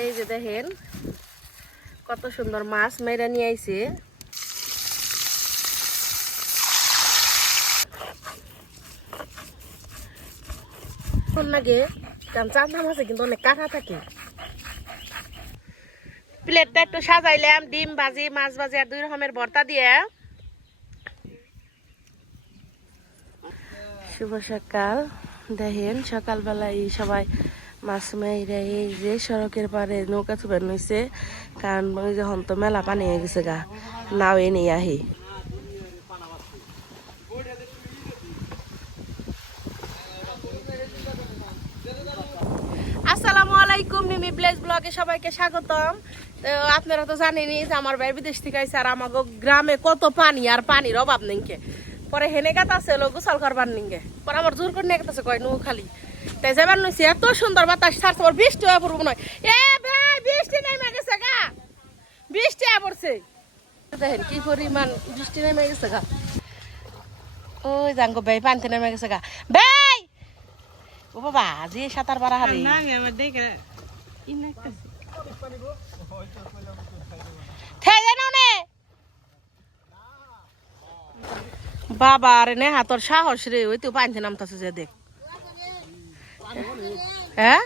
এই যে দেখেন, কত সুন্দর মাছ মেরে নিয়ে আইছে। লাগে, কারণ চান্দা মাছে কিন্তু অনেক কাঁটা থাকে। প্লেটটা একটু সাজাইলাম, ডিম ভাজি, মাছ ভাজি আর দুই রকমের ভর্তা দিয়ে। শুভ সকাল। দেখেন, সকালবেলায় সবাই মাছ মাইরা এই যে সড়কের পারে নৌকা চুবেন হয়েছে কারণ যখন তো মেলা পানি হয়ে গেছে গা। নাও এ নিয়ে আহি। আসসালামু আলাইকুম, মিমি ব্লেজ ব্লগে সবাইকে স্বাগতম। তো আপনারা তো জানেনই যে আমার ভাই বিদেশ থেকে আইসে আর আমাকে গ্রামে কত পানি আর পানির অভাব নেই পরে হেনে গাত আছে হলো গোসল করবার নিঙ্গে। পরে আমার জোর করে নিয়ে গেছে কয় নৌ খালি। তাই যাবার নইছে এত সুন্দর বাতাস ছাড়ছে আবার বৃষ্টি হয়ে পড়ব নয় এ ভাই বৃষ্টি নেমে গেছে গা। বৃষ্টি হয়ে পড়ছে দেখেন কি পরিমাণ বৃষ্টি নেমে গেছে গা। ওই জাঙ্গো ভাই পানিতে নেমে গেছে গা। ভাই ও বাবা যে সাঁতার পারা হারে বাবা আরে নে হাতর সাহস রে ওই তো পানিতে নামতাছে যে দেখ। হ্যাঁ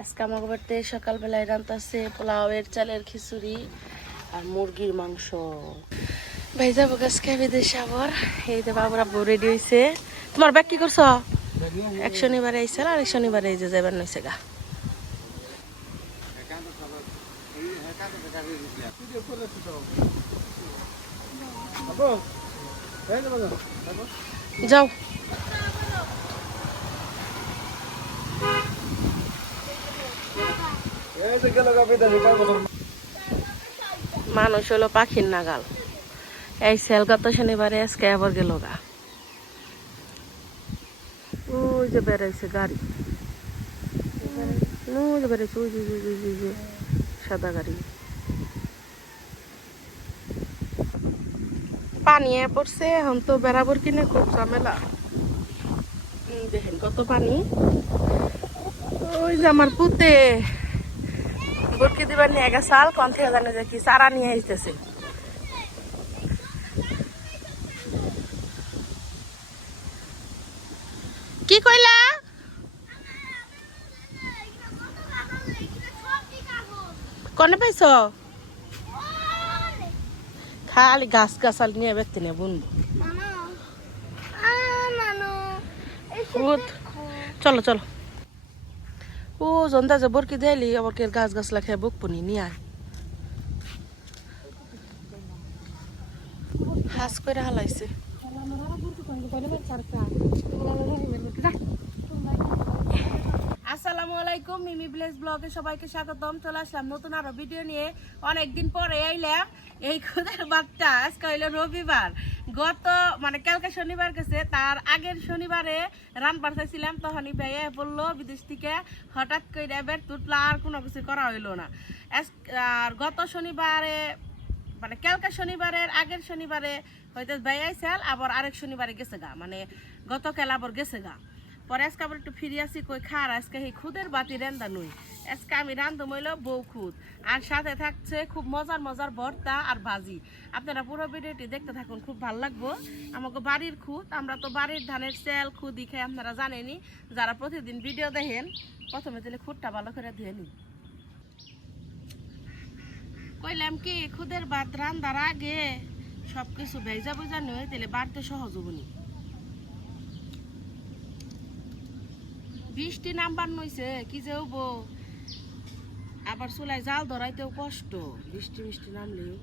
আজকে আমার বাড়িতে সকালবেলায় রান্তাছে পোলাওয়ের চালের খিচুড়ি আর মুরগির মাংস। ভাই, যাব আজকে বিদেশে আবার। এই যে বাবুরা বউ রেডি হয়েছে তোমার ব্যাগ কি করছ? এক শনিবারে আইসে আর এক শনিবারে এই যে যাবার নইছে গা। যাও। মানুষ হলো পাখির নাগাল। এই সেল গত শনিবারে আজকে আবার গেল গা। ওই যে বেড়াইছে গাড়ি। বেড়াইছে সাদা গাড়ি। পানি পড়ছে, এখন তো বেড়াবর কিনে খুব ঝামেলা। দেখেন কত পানি। ওই যে আমার পুতে বরকি দিবার নিয়ে গেছে সাল কন থেকে জানে যে কি চারা নিয়ে আসতেছে কি কইলা? কনে পাইছ? খালি গাছ গাছাল নিয়ে ব্যক্তি নিয়ে বুনবো। চলো চলো। ও জন্দা যে বরকি দেলি আবার কে গাছ গাছ লাখে বুক পুনি নিয়ে আয়। হাস করে হালাইছে। আলাইকুম, মিমি ভিলেজ ব্লগে সবাইকে স্বাগতম। চলে আসলাম নতুন আরও ভিডিও নিয়ে। অনেকদিন পরে আইলাম এই খুদের বাচ্চা আজকে হইল রবিবার। গত মানে কালকে শনিবার গেছে, তার আগের শনিবারে রান পাঠাইছিলাম তখনই ভাইয়া বলল বিদেশ থেকে হঠাৎ করে এবার তুটলা আর কোনো কিছু করা হইল না। আর গত শনিবারে মানে কালকে শনিবারের আগের শনিবারে হয়তো ভাইয়া আইসাল আবার আরেক শনিবারে গেছে গা। মানে গতকাল আবার গেছে গা। পরে আজকে আবার একটু ফিরে আসি, কই খার, আজকে এই খুদের বাতি রেন্দা নই আজকে আমি রান্ধু মইল বউ খুদ। আর সাথে থাকছে খুব মজার মজার ভর্তা আর ভাজি। আপনারা পুরো ভিডিওটি দেখতে থাকুন, খুব ভালো লাগবো। আমাকে বাড়ির খুদ, আমরা তো বাড়ির ধানের সেল, খুদি খাই, আপনারা জানেনি যারা প্রতিদিন ভিডিও দেখেন, প্রথমে তাহলে খুদটা ভালো করে ধুয়ে নিই। কইলাম কি, খুদের ভাত রান্দার আগে সব কিছু ভেজা বুঝা নয়, তাহলে বাড়তে সহজ হবনি বৃষ্টি নাম্বার নইছে, কি যে হব? আবার চুলাই জাল ধরাইতেও কষ্ট, বৃষ্টি মিষ্টি নামলেও।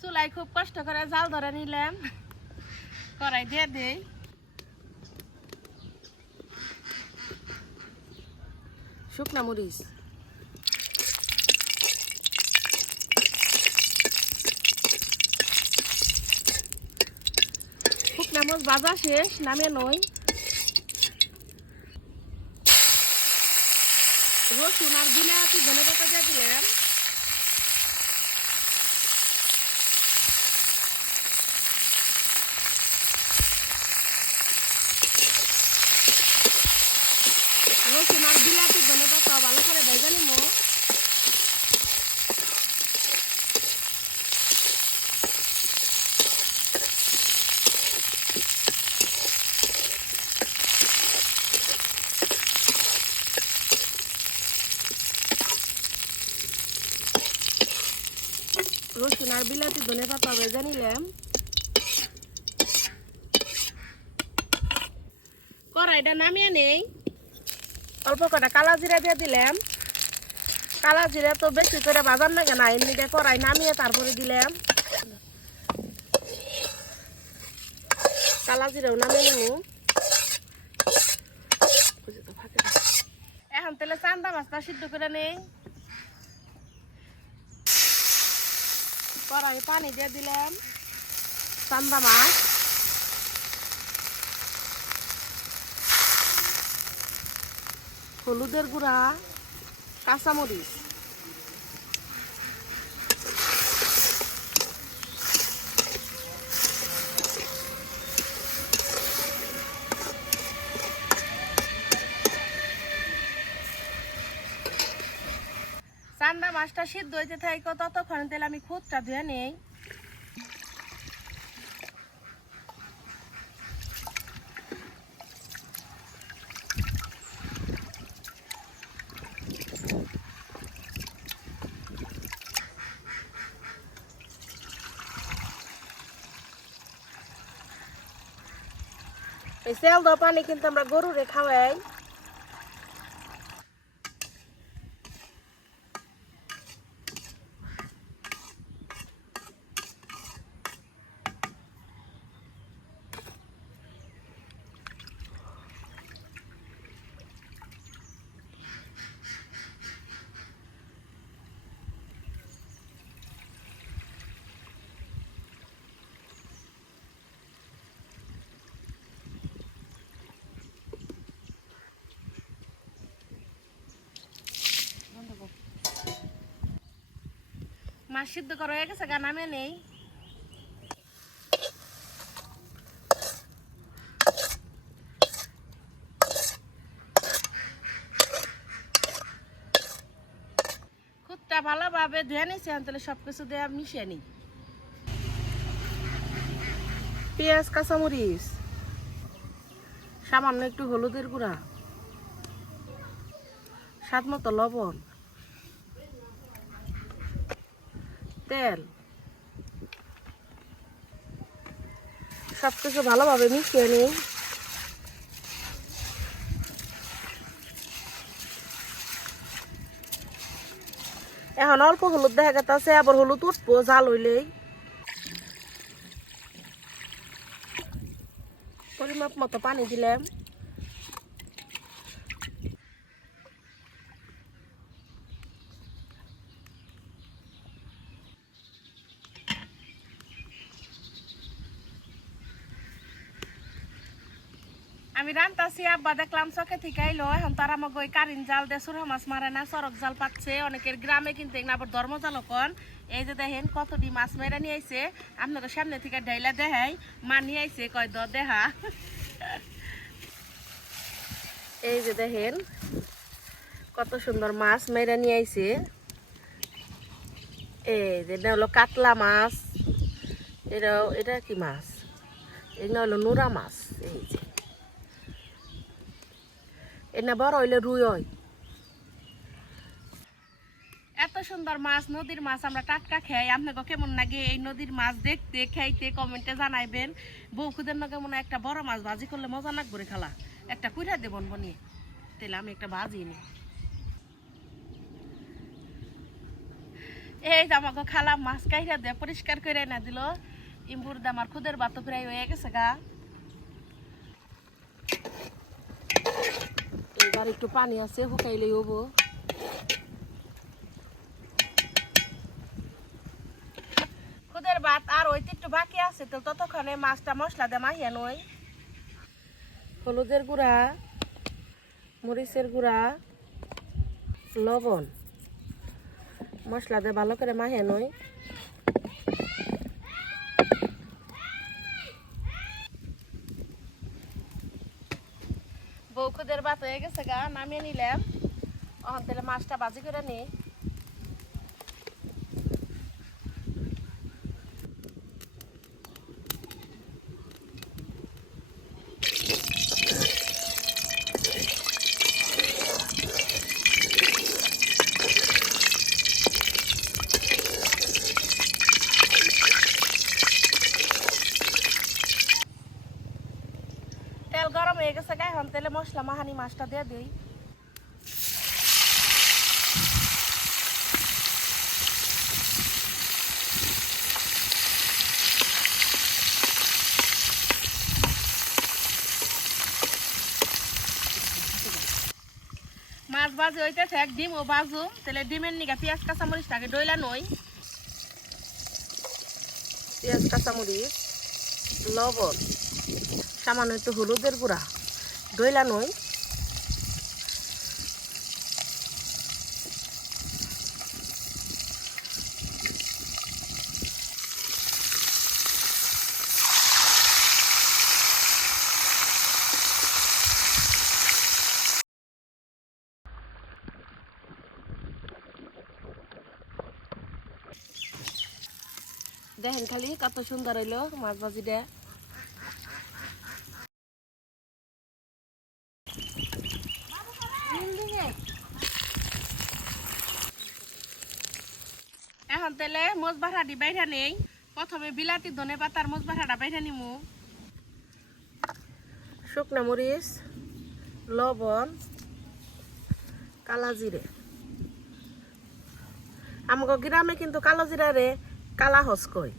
চুলাই খুব কষ্ট করে জাল ধরে নিলাম করাই দিয়ে দেই। শুকনা মরিচ। শুকনা বাজা শেষ নামে নই। রসুন আর বিলাতি ধনে পাতা দিয়ে দিলাম রসুন আর বিলাতি ধনে পাতা ভালো করে ভেজে নিমো রসুন আর বিলাতি ধনে পাতা ভেজে নিলাম কড়াইটা নামিয়ে নেই। অল্প কটা কালা জিরা দিয়ে দিলাম কালা জিরা তো বেশি করে বাজার লাগে না এমনিতে কড়াই নামিয়ে তারপরে দিলাম কালা জিরাও নামিয়ে নেব। এখন তাহলে চান্দা মাছটা সিদ্ধ করে নেই। কড়াই পানি দিয়ে দিলাম। চান্দা মাছ। হলুদের গুঁড়া কাঁচামরিচ চান্দা মাছটা সিদ্ধ হইতে থাকো ততক্ষণ তেল আমি খুদটা ধুয়ে নেই। সেল দেওয়া পানি কিন্তু আমরা গরুরে খাওয়াই। মাছ সিদ্ধ করা হয়ে গেছে গা নামে নেই। খুদটা ভালোভাবে ধুয়ে নিয়েছি তাহলে সব কিছু দিয়ে মিশিয়ে নিই। পেঁয়াজ, কাঁচামরিচ, সামান্য একটু হলুদের গুঁড়া স্বাদ মতো লবণ। তেল। সব কিছু ভালোভাবে মিশিয়ে নিই। এখন অল্প হলুদ দেখা গেছে আবার হলুদ উঠবো জাল হইলেই। পরিমাপ মতো পানি দিলাম। আমি রান্তাছি, আব্বা দেখলাম চকে থেকে আইলো, এখন তারা আমাকে ওই কারিন জাল দিয়ে সুরা মাছ মারে না সড়ক জাল পাচ্ছে, অনেকের গ্রামে কিন্তু এগুলো আবার ধর্ম জাল কন এই যে দেখেন কতটি মাছ মেরে নিয়ে আইছে আপনার সামনে থেকে ডাইলা দেখাই, মা নিয়ে আইছে, কয় দ, দেহা। এই যে দেখেন কত সুন্দর মাছ মেরে নিয়ে আইছে। এই যে এটা হলো কাতলা মাছ এটা এটা কি মাছ? এটা হলো নোরা মাছ, এই যে। এনে বড় রুই হয়। এত সুন্দর মাছ, নদীর মাছ আমরা টাটকা খাই। আপনাকে কেমন লাগে এই নদীর মাছ দেখতে, খাইতে, কমেন্টে জানাইবেন। বউকুদের না কেমন একটা বড় মাছ ভাজি করলে মজা লাগবে রে খালা। একটা কুইরা দেবন বনিয়ে তাহলে আমি একটা ভাজি নি। এই যে আমাকে খালা মাছ কাইরা দিয়ে, পরিষ্কার করে না দিল। ইম্বুর দে আমার খুদের বাত প্রায় হয়ে গেছে গা। এবার একটু পানি আছে শুকাইলেই হব। খুদের ভাত আর ওই একটু বাকি আছে তো ততক্ষণে মাছটা মশলা দিয়ে মাহিয়া নই। হলুদের গুঁড়া মরিচের গুঁড়া লবণ। মশলা দিয়ে ভালো করে মাহিয়া নই। বউ খুদের ভাত হয়ে গেছে গা নামিয়ে নিলাম। অহন তাহলে মাছটা বাজি করে নিই তেল গরম হয়ে গেছে গা, এখন তেলে মশলা মাহানি মাছটা দিয়ে দিই। মাছ ভাজি হইতেছে এক ডিম, ও বাজু তাহলে ডিমের নিকা পেঁয়াজ কাঁচামরিচটাকে ডইলা নই। পেঁয়াজ, কাঁচামরিচ, লবণ। সামান্য একটু হলুদের গুঁড়া। দইলা নই দেখেন খালি কত সুন্দর হইল মাছ ভাজিটা। এখন তাহলে মোজ বাঠাটি বাইরা নেই। প্রথমে বিলাতি ধনে পাতার মোজ বাঠাটা বাইরা নিমু। শুকনা মরিচ, লবণ, কালা জিরে। আমাকে গ্রামে কিন্তু কালো জিরারে কালা হস কই।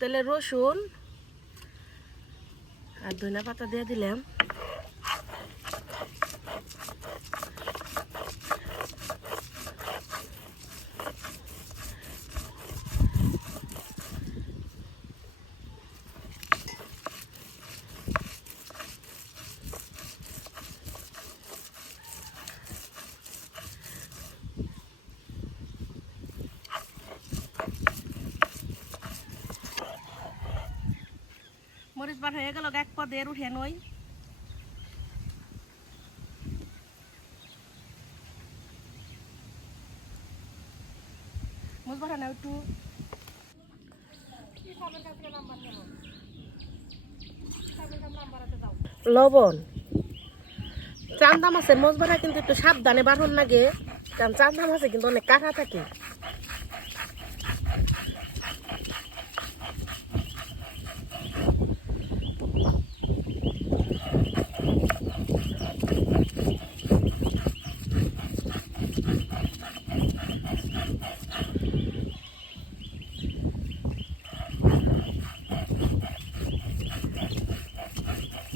তেলে রসুন আর ধনে পাতা দিয়ে দিলাম। বার হয়ে গেল, এক পদের উঠে নই। মরিচ বার না লবণ। চান্দা মাছের কিন্তু একটু সাবধানে বাড়ন লাগে, কারণ চান্দা মাছে কিন্তু অনেক কাটা থাকে।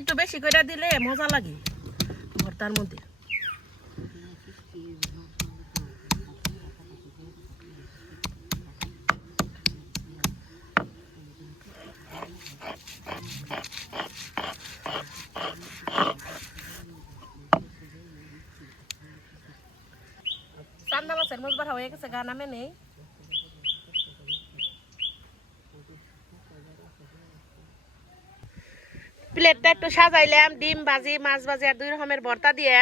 একটু বেশি করে দিলে মজা লাগে, ভর্তার মধ্যে। চান্দা মাছের মজবার হয়ে গেছে, গা নামে নেই। প্লেটটা একটু সাজাইলাম ডিম ভাজি মাছ ভাজি আর দুই রকমের ভর্তা দিয়ে।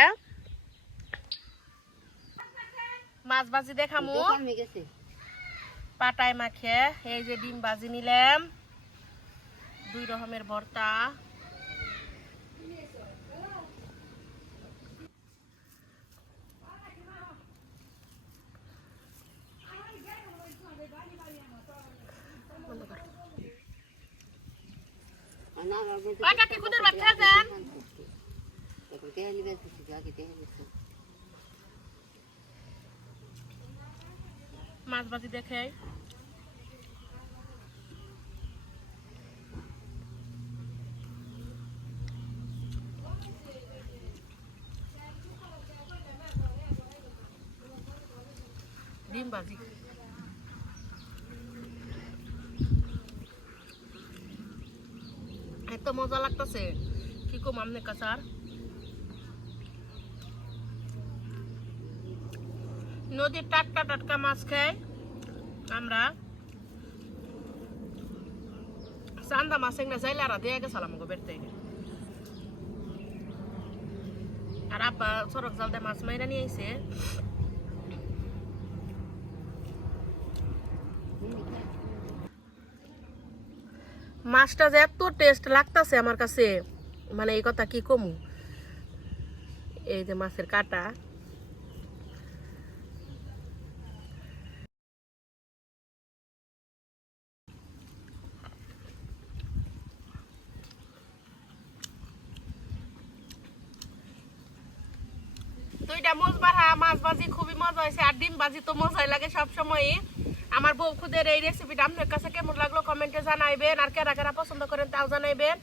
মাছ ভাজি দেখামু। পাটায় মাখে এই যে ডিম ভাজি নিলাম। দুই রকমের ভর্তা ওই কাকি খুদের ভাত খেয়ে যান মাছ ভাজি দেখে ডিম ভাজি এত মজা লাগতেছে কি কম আমনে কাছার নদীর টাটকা টাটকা মাছ খাই আমরা চান্দা মাছ এগুলো যাইলে আর দিয়ে গেছিলাম আমাকে বেরতে আর আব্বা সড়ক জাল মাছ মাইরা নিয়ে আইছে মাছটা যে এত টেস্ট লাগতাছে আমার কাছে মানে এই কথা কি কমু? এই যে মাছের কাটা। দুইটা বাড়া, মাছ বাজি খুবই মজা হয়েছে, আর ডিম বাজি তো মজাই লাগে সব সময়ই আমার বউ খুদের এই রেসিপিটা আপনার কাছে কেমন লাগল কমেন্টে জানাইবেন। আর কারা কারা পছন্দ করেন তাও জানাইবেন।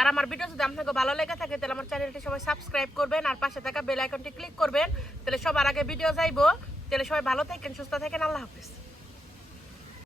আর আমার ভিডিও যদি আপনাকে ভালো লেগে থাকে, তাহলে আমার চ্যানেলটি সবাই সাবস্ক্রাইব করবেন আর পাশে থাকা বেল আইকনটি ক্লিক করবেন। তাহলে সবার আগে ভিডিও যাইবো। তাহলে সবাই ভালো থাকেন, সুস্থ থাকেন। আল্লাহ হাফিজ।